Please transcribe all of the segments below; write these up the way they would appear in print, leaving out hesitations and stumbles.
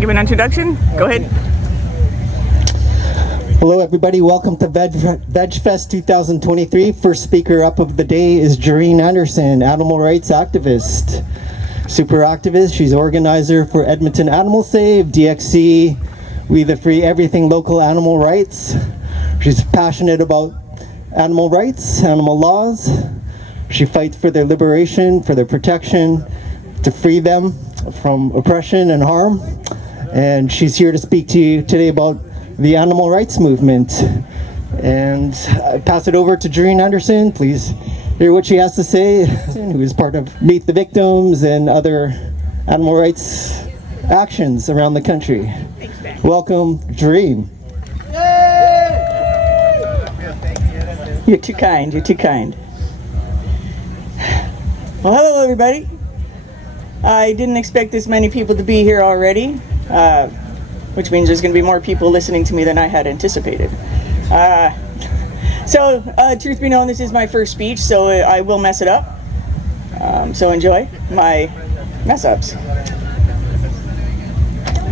to give an introduction? Go ahead. Hello everybody, welcome to Veg Fest 2023. First speaker up of the day is Jareen Anderson, animal rights activist. Super activist, she's organizer for Edmonton Animal Save, DXC, We the Free Everything Local Animal Rights. She's passionate about animal rights, animal laws. She fights for their liberation, for their protection, to free them from oppression and harm. And she's here to speak to you today about the animal rights movement. And I pass it over to Jareen Anderson. Please hear what she has to say, who is part of Meet the Victims and other animal rights actions around the country. Thanks, welcome, Jareen. You're too kind, you're too kind. Well, hello everybody. I didn't expect this many people to be here already, which means there's going to be more people listening to me than I had anticipated. So, truth be known, this is my first speech, so I will mess it up. So enjoy my mess-ups.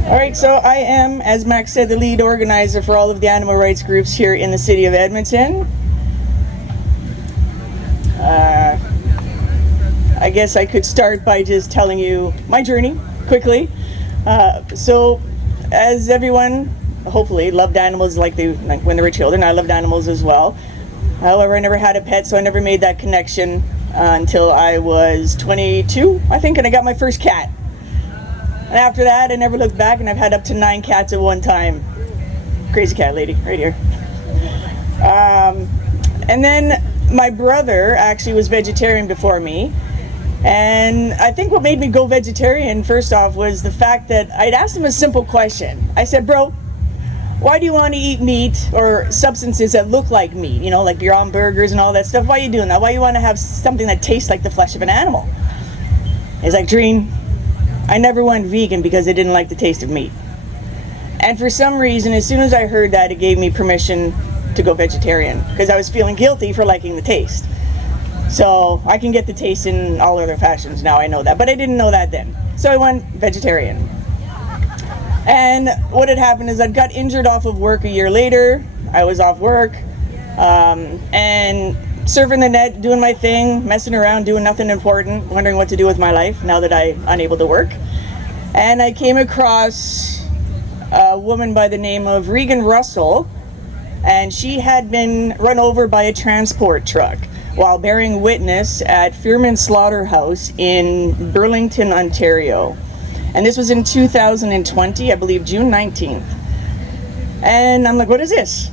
Alright, so I am, as Max said, the lead organizer for all of the animal rights groups here in the city of Edmonton. I guess I could start by just telling you my journey, quickly. So, as everyone, hopefully, loved animals like when they were children. I loved animals as well. However, I never had a pet, so I never made that connection until I was 22, I think, and I got my first cat. And after that, I never looked back, and I've had up to 9 cats at one time. Crazy cat lady, right here. And then my brother actually was vegetarian before me. And I think what made me go vegetarian, first off, was the fact that I'd asked him a simple question. I said, bro, why do you want to eat meat or substances that look like meat? You know, like Beyond Burgers and all that stuff. Why are you doing that? Why do you want to have something that tastes like the flesh of an animal? He's like, Jareen, I never went vegan because I didn't like the taste of meat. And for some reason, as soon as I heard that, it gave me permission to go vegetarian because I was feeling guilty for liking the taste. So I can get the taste in all other fashions now, I know that, but I didn't know that then. So I went vegetarian. And what had happened is I got injured off of work a year later. I was off work and surfing the net, doing my thing, messing around, doing nothing important, wondering what to do with my life now that I'm unable to work. And I came across a woman by the name of Regan Russell, and she had been run over by a transport truck while bearing witness at Fearman Slaughterhouse in Burlington, Ontario. And this was in 2020, I believe June 19th. And I'm like, what is this?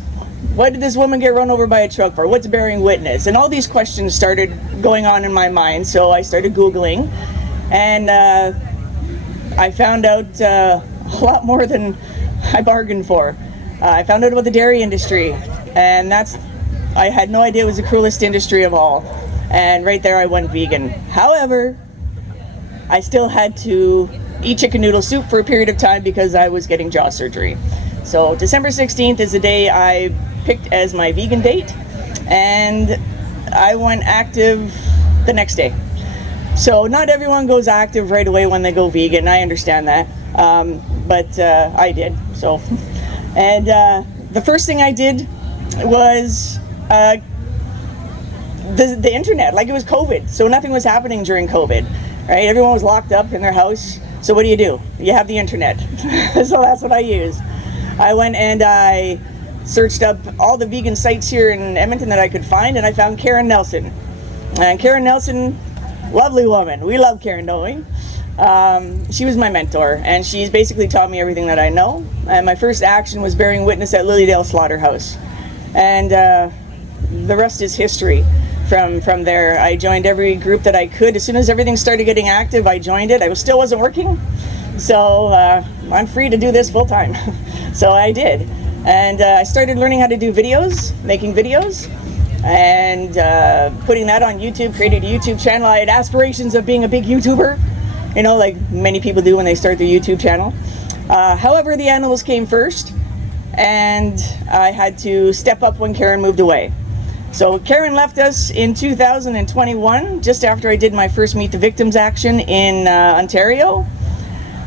Why did this woman get run over by a truck for? What's bearing witness? And all these questions started going on in my mind, so I started Googling. And I found out a lot more than I bargained for. I found out about the dairy industry, and I had no idea it was the cruelest industry of all. And right there I went vegan. However, I still had to eat chicken noodle soup for a period of time because I was getting jaw surgery. So December 16th is the day I picked as my vegan date, and I went active the next day. So not everyone goes active right away when they go vegan, I understand that, but I did. So, and the first thing I did was the internet, like it was COVID, so nothing was happening during COVID, right? Everyone was locked up in their house, so what do? You have the internet. So that's what I used. I went and I searched up all the vegan sites here in Edmonton that I could find, and I found Karen Nelson. And Karen Nelson, lovely woman. We love Karen, don't we? She was my mentor, and she's basically taught me everything that I know. And my first action was bearing witness at Lilydale Slaughterhouse. And the rest is history. From there, I joined every group that I could. As soon as everything started getting active, I joined it. I still wasn't working, so I'm free to do this full time. So I did. And I started learning how to do videos, making videos, and putting that on YouTube, created a YouTube channel. I had aspirations of being a big YouTuber, you know, like many people do when they start their YouTube channel. However, the animals came first, and I had to step up when Karen moved away. So Karen left us in 2021, just after I did my first Meet the Victims action in Ontario.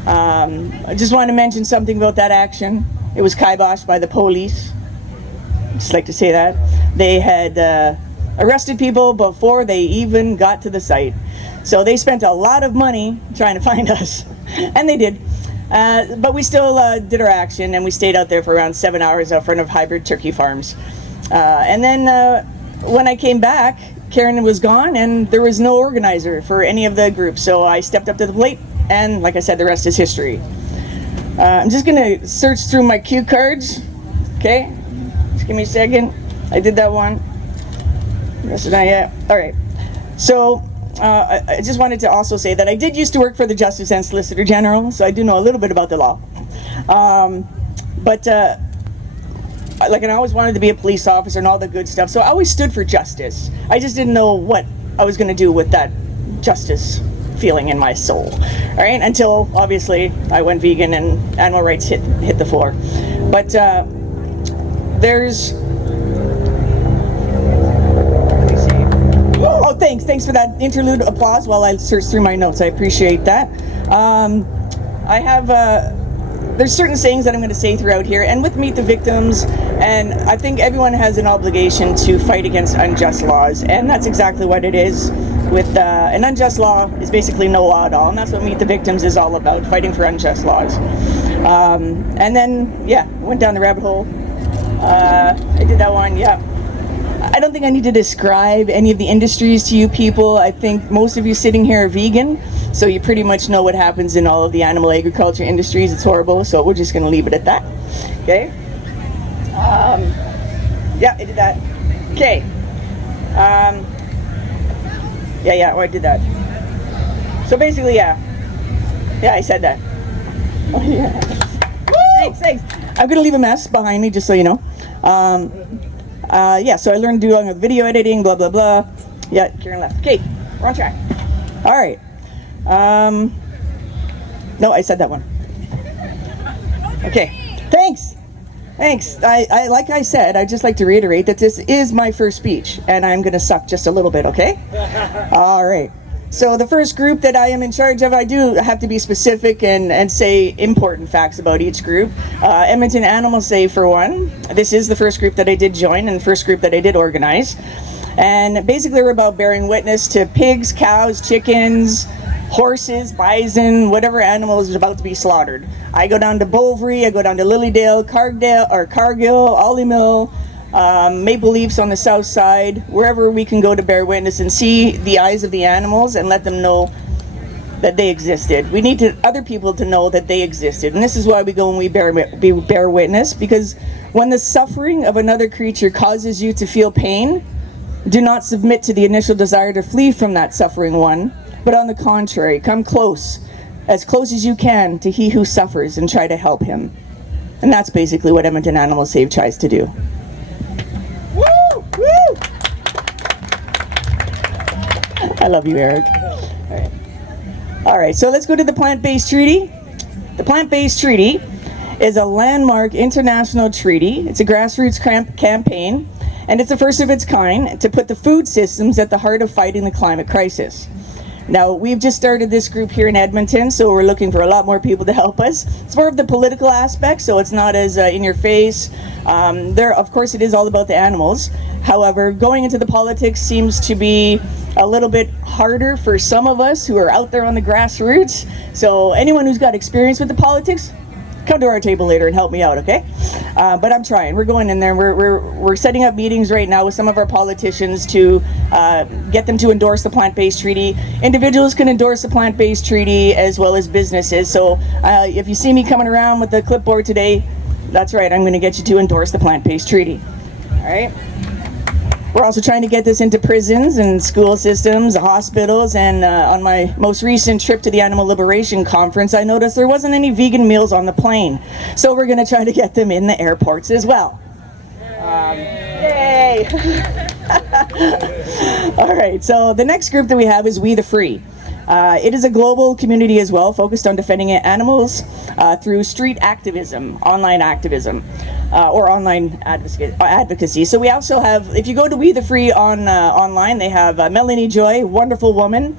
I just want to mention something about that action. It was kiboshed by the police. Just like to say that. They had arrested people before they even got to the site. So they spent a lot of money trying to find us, and they did. But we still did our action, and we stayed out there for around 7 hours out front of hybrid turkey farms. And then when I came back, Karen was gone, and there was no organizer for any of the groups. So I stepped up to the plate, and like I said, the rest is history. I'm just gonna search through my cue cards. Okay, just give me a second. I did that one. Rest is not yet. All right. So I just wanted to also say that I did used to work for the Justice and Solicitor General, so I do know a little bit about the law. And I always wanted to be a police officer and all the good stuff, so I always stood for justice. I just didn't know what I was going to do with that justice feeling in my soul. All right, until obviously I went vegan and animal rights hit the floor. But there's. Let me see. Oh, thanks for that interlude applause while I search through my notes. I appreciate that. I have. There's certain sayings that I'm going to say throughout here, and with Meet the Victims, and I think everyone has an obligation to fight against unjust laws, and that's exactly what it is. With an unjust law is basically no law at all, and that's what Meet the Victims is all about, fighting for unjust laws. And then, yeah, went down the rabbit hole. I did that one, yeah. I don't think I need to describe any of the industries to you people. I think most of you sitting here are vegan, so you pretty much know what happens in all of the animal agriculture industries. It's horrible, so we're just going to leave it at that. Okay? Yeah, I did that. Okay. I did that. So basically, yeah. Yeah, I said that. Oh, yeah. Thanks. I'm going to leave a mess behind me, just so you know. So I learned to do video editing, blah, blah, blah. Yeah, Karen left. Okay, we're on track. All right. No, I said that one. Okay, thanks. I like I said, I'd just like to reiterate that this is my first speech, and I'm going to suck just a little bit, okay? All right. So the first group that I am in charge of, I do have to be specific and say important facts about each group. Edmonton Animal Save, for one. This is the first group that I did join and the first group that I did organize. And basically we're about bearing witness to pigs, cows, chickens, horses, bison, whatever animal is about to be slaughtered. I go down to Bovary, I go down to Lilydale, Cargill, Ollie Mill, Maple Leafs on the south side, wherever we can go to bear witness and see the eyes of the animals and let them know that they existed. We need other people to know that they existed, and this is why we go and we bear witness, because when the suffering of another creature causes you to feel pain, do not submit to the initial desire to flee from that suffering one, but on the contrary, come close as you can to he who suffers and try to help him. And that's basically what Edmonton Animal Save tries to do. Woo! Woo! I love you, Eric. All right, so let's go to the Plant-Based Treaty. The Plant-Based Treaty is a landmark international treaty. It's a grassroots campaign, and it's the first of its kind to put the food systems at the heart of fighting the climate crisis. Now, we've just started this group here in Edmonton, so we're looking for a lot more people to help us. It's more of the political aspect, so it's not as in your face. Of course, it is all about the animals. However, going into the politics seems to be a little bit harder for some of us who are out there on the grassroots. So anyone who's got experience with the politics, come to our table later and help me out, okay? But I'm trying. We're going in there. We're setting up meetings right now with some of our politicians to get them to endorse the Plant-Based Treaty. Individuals can endorse the Plant-Based Treaty as well as businesses. So if you see me coming around with the clipboard today, that's right. I'm going to get you to endorse the Plant-Based Treaty. All right? We're also trying to get this into prisons and school systems, hospitals, and on my most recent trip to the Animal Liberation Conference, I noticed there wasn't any vegan meals on the plane. So we're going to try to get them in the airports as well. Yay! All right, so the next group that we have is We the Free. It is a global community as well, focused on defending animals through street activism, online activism, or online advocacy. So we also have, if you go to We the Free online, they have Melanie Joy, wonderful woman.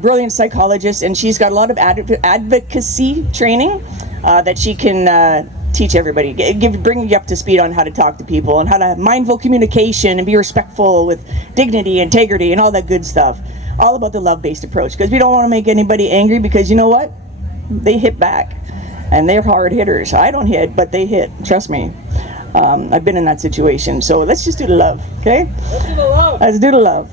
brilliant psychologist, and she's got a lot of advocacy training that she can teach everybody, bring you up to speed on how to talk to people and how to have mindful communication and be respectful with dignity, integrity, and all that good stuff. All about the love-based approach, because we don't want to make anybody angry, because you know what? They hit back, and they're hard hitters. I don't hit, but they hit. Trust me. I've been in that situation. So let's just do the love, okay? Let's do the love. Let's do the love.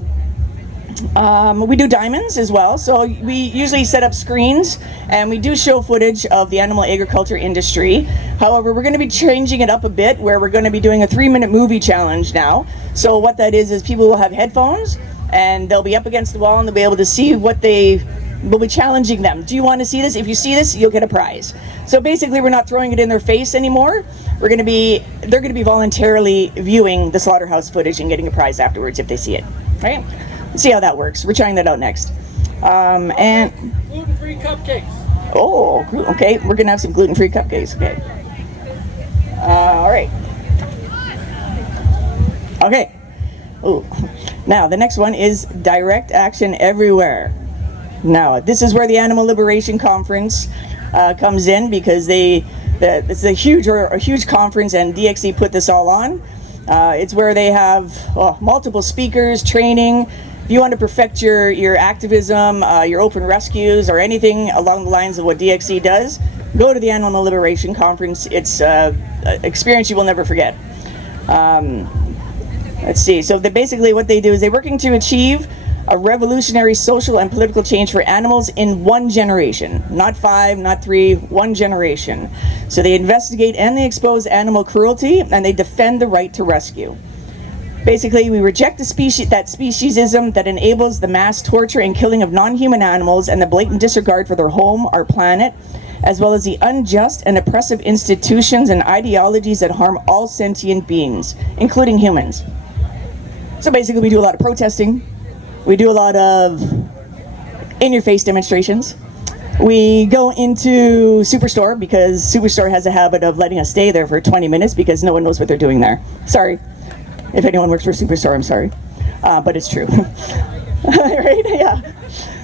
We do diamonds as well, so we usually set up screens and we do show footage of the animal agriculture industry. However, we're going to be changing it up a bit, where we're going to be doing a 3-minute movie challenge now. So what that is people will have headphones and they'll be up against the wall and they'll be able to see what we'll be challenging them. Do you want to see this? If you see this, you'll get a prize. So basically, we're not throwing it in their face anymore. They're going to be voluntarily viewing the slaughterhouse footage and getting a prize afterwards if they see it, right? See how that works. We're trying that out next. And gluten-free cupcakes. oh, okay. We're gonna have some gluten-free cupcakes. Okay. All right. Okay. Oh, now the next one is direct action everywhere. Now this is where the Animal Liberation Conference comes in, because it's a huge conference, and DXC put this all on. It's where they have multiple speakers, training. If you want to perfect your activism, your open rescues, or anything along the lines of what DXC does, go to the Animal Liberation Conference. It's an experience you will never forget. Let's see. So basically what they do is they're working to achieve a revolutionary social and political change for animals in one generation. Not 5, not 3, one generation. So they investigate and they expose animal cruelty, and they defend the right to rescue. Basically, we reject that speciesism that enables the mass torture and killing of non-human animals and the blatant disregard for their home, our planet, as well as the unjust and oppressive institutions and ideologies that harm all sentient beings, including humans. So basically, we do a lot of protesting. We do a lot of in-your-face demonstrations. We go into Superstore, because Superstore has a habit of letting us stay there for 20 minutes because no one knows what they're doing there. Sorry. If anyone works for Superstore, I'm sorry. But it's true. Right? Yeah.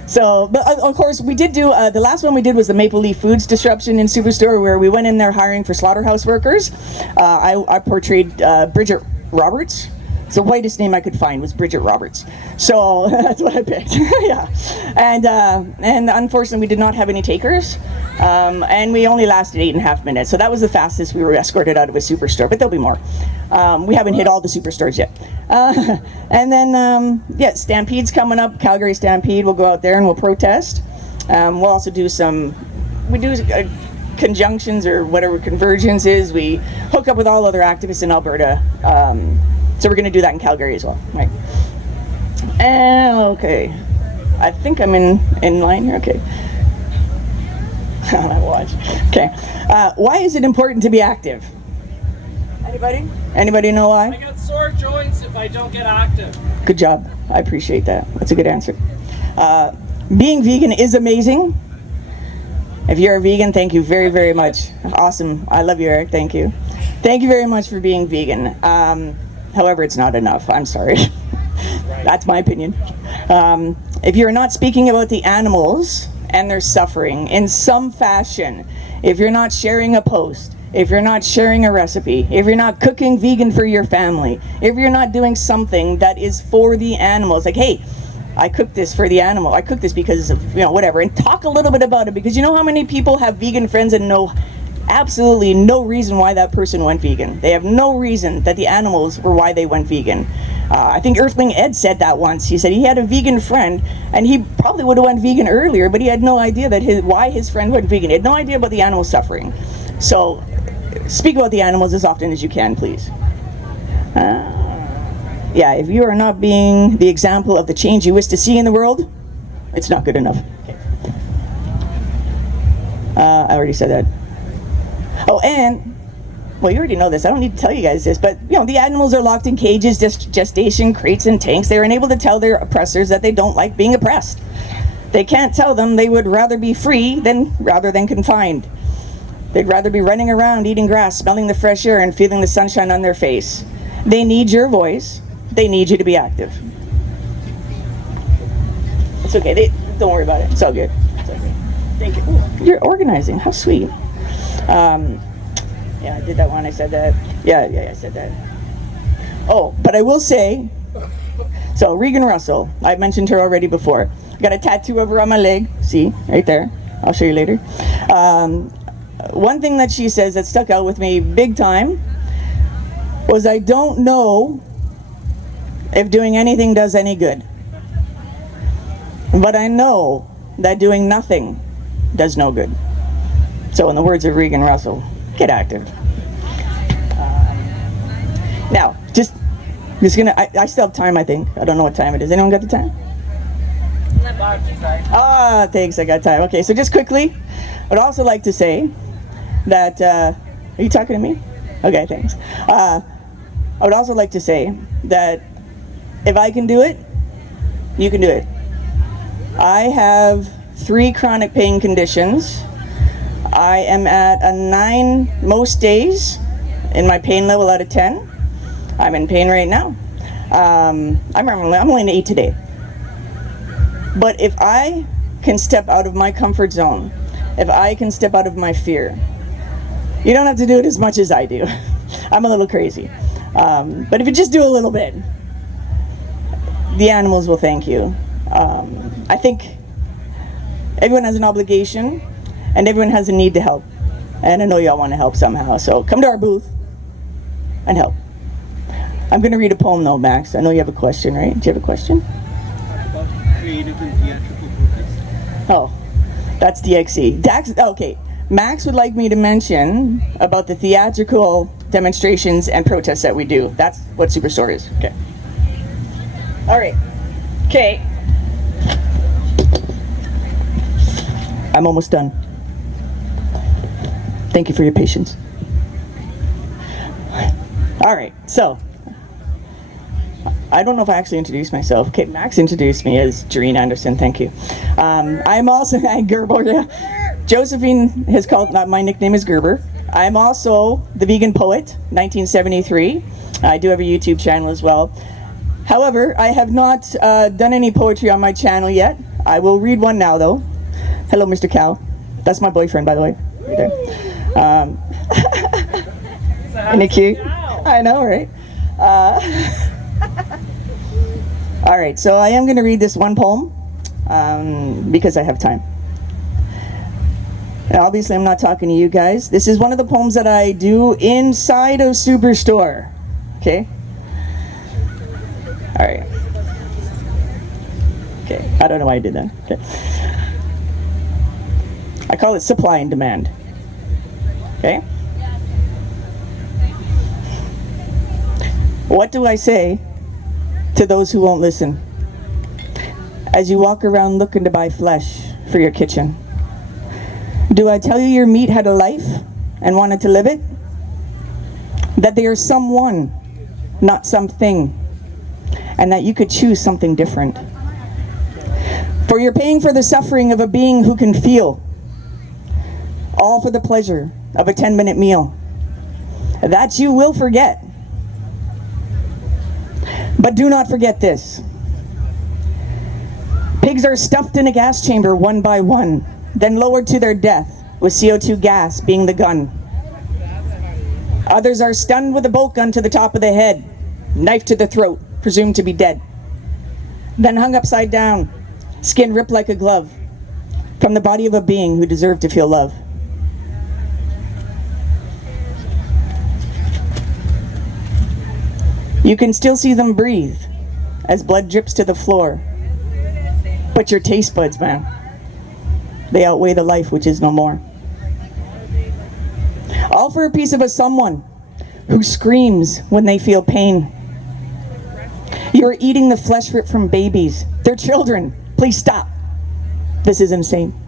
So, but of course, we did do, the last one we did was the Maple Leaf Foods disruption in Superstore, where we went in there hiring for slaughterhouse workers. I portrayed Bridget Roberts. It's the whitest name I could find was Bridget Roberts. So that's what I picked. Yeah. And unfortunately, we did not have any takers. And we only lasted 8.5 minutes. So that was the fastest we were escorted out of a Superstore, but there'll be more. We haven't hit all the Superstores yet. And then, Stampede's coming up, Calgary Stampede. We'll go out there and we'll protest. We'll also do conjunctions, or whatever convergence is. We hook up with all other activists in Alberta. So we're going to do that in Calgary as well, right? Okay. I think I'm in line here. Okay. Watch. Okay. Why is it important to be active? Anybody? Anybody know why? I got sore joints if I don't get active. Good job. I appreciate that. That's a good answer. Being vegan is amazing. If you're a vegan, thank you very, very much. Awesome. I love you, Eric. Thank you. Thank you very much for being vegan. However, it's not enough. I'm sorry. That's my opinion. If you're not speaking about the animals and their suffering in some fashion, if you're not sharing a post, if you're not sharing a recipe, if you're not cooking vegan for your family, if you're not doing something that is for the animals, like, hey, I cooked this for the animal, I cooked this because of, whatever, and talk a little bit about it, because you know how many people have vegan friends and know absolutely no reason why that person went vegan. They have no reason that the animals were why they went vegan. I think Earthling Ed said that once. He said he had a vegan friend, and he probably would have went vegan earlier, but he had no idea that why his friend went vegan. He had no idea about the animal suffering. So speak about the animals as often as you can, please. Yeah, if you are not being the example of the change you wish to see in the world, it's not good enough. Okay. I already said that. Oh, and, well, you already know this. I don't need to tell you guys this, but, the animals are locked in cages, gestation crates, and tanks. They are unable to tell their oppressors that they don't like being oppressed. They can't tell them they would rather be free rather than confined. They'd rather be running around, eating grass, smelling the fresh air, and feeling the sunshine on their face. They need your voice. They need you to be active. It's okay. Don't worry about it. It's all good. It's all good. Thank you. Ooh, you're organizing. How sweet. Yeah, I did that one. I said that. Yeah, I said that. Oh, but I will say, so Regan Russell, I've mentioned her already before. I got a tattoo of her on my leg. See, right there. I'll show you later. One thing that she says that stuck out with me big time was, I don't know if doing anything does any good, but I know that doing nothing does no good. So in the words of Regan Russell, get active. Now, just gonna, I still have time, I think. I don't know what time it is. Anyone got the time? Ah, thanks, I got time. Okay, so just quickly, I'd also like to say that, are you talking to me? Okay, thanks. I would also like to say that if I can do it, you can do it. I have 3 chronic pain conditions. I am at a 9 most days in my pain level out of 10. I'm in pain right now. I'm only an 8 today. But if I can step out of my comfort zone, if I can step out of my fear, you don't have to do it as much as I do. I'm a little crazy. But if you just do a little bit, the animals will thank you. I think everyone has an obligation and everyone has a need to help. And I know y'all want to help somehow, so come to our booth and help. I'm going to read a poem though, Max. I know you have a question, right? Do you have a question? About creative and theatrical protest. Oh, that's DXE. Okay, Max would like me to mention about the theatrical demonstrations and protests that we do. That's what Superstore is. Okay. All right. Okay. I'm almost done. Thank you for your patience. All right, so I don't know if I actually introduced myself. Okay, Max introduced me as Jareen Anderson. Thank you. I'm also Gerber. Yeah. Josephine has called. My nickname is Gerber. I'm also the vegan poet, 1973. I do have a YouTube channel as well. However, I have not done any poetry on my channel yet. I will read one now, though. Hello, Mr. Cow. That's my boyfriend, by the way. Right there. Isn't it cute? I know, right? All right, so I am going to read this one poem because I have time. And obviously, I'm not talking to you guys. This is one of the poems that I do inside of Superstore. Okay? All right. Okay, I don't know why I did that. Okay. I call it supply and demand. Okay? What do I say to those who won't listen? As you walk around looking to buy flesh for your kitchen, do I tell you your meat had a life and wanted to live it? That they are someone, not something, and that you could choose something different? For you're paying for the suffering of a being who can feel, all for the pleasure of a 10-minute meal. That you will forget. But do not forget this. Pigs are stuffed in a gas chamber one by one, then lowered to their death with CO2 gas being the gun. Others are stunned with a bolt gun to the top of the head, knife to the throat, presumed to be dead. Then hung upside down, skin ripped like a glove, from the body of a being who deserved to feel love. You can still see them breathe as blood drips to the floor. But your taste buds, man, they outweigh the life which is no more. All for a piece of a someone who screams when they feel pain. You're eating the flesh ripped from babies. They're children. Please stop. This is insane.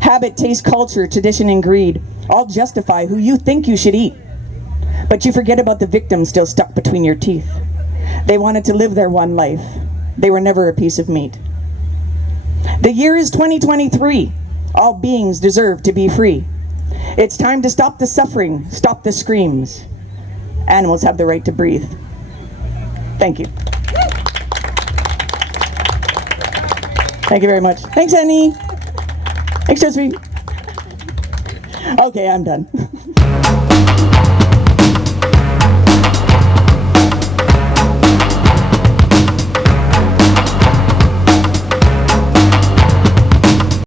Habit, taste, culture, tradition, and greed all justify who you think you should eat. But you forget about the victim still stuck between your teeth. They wanted to live their one life. They were never a piece of meat. The year is 2023. All beings deserve to be free. It's time to stop the suffering, stop the screams. Animals have the right to breathe. Thank you. Thank you very much. Thanks, Annie. Thanks, Josephine. Okay, I'm done.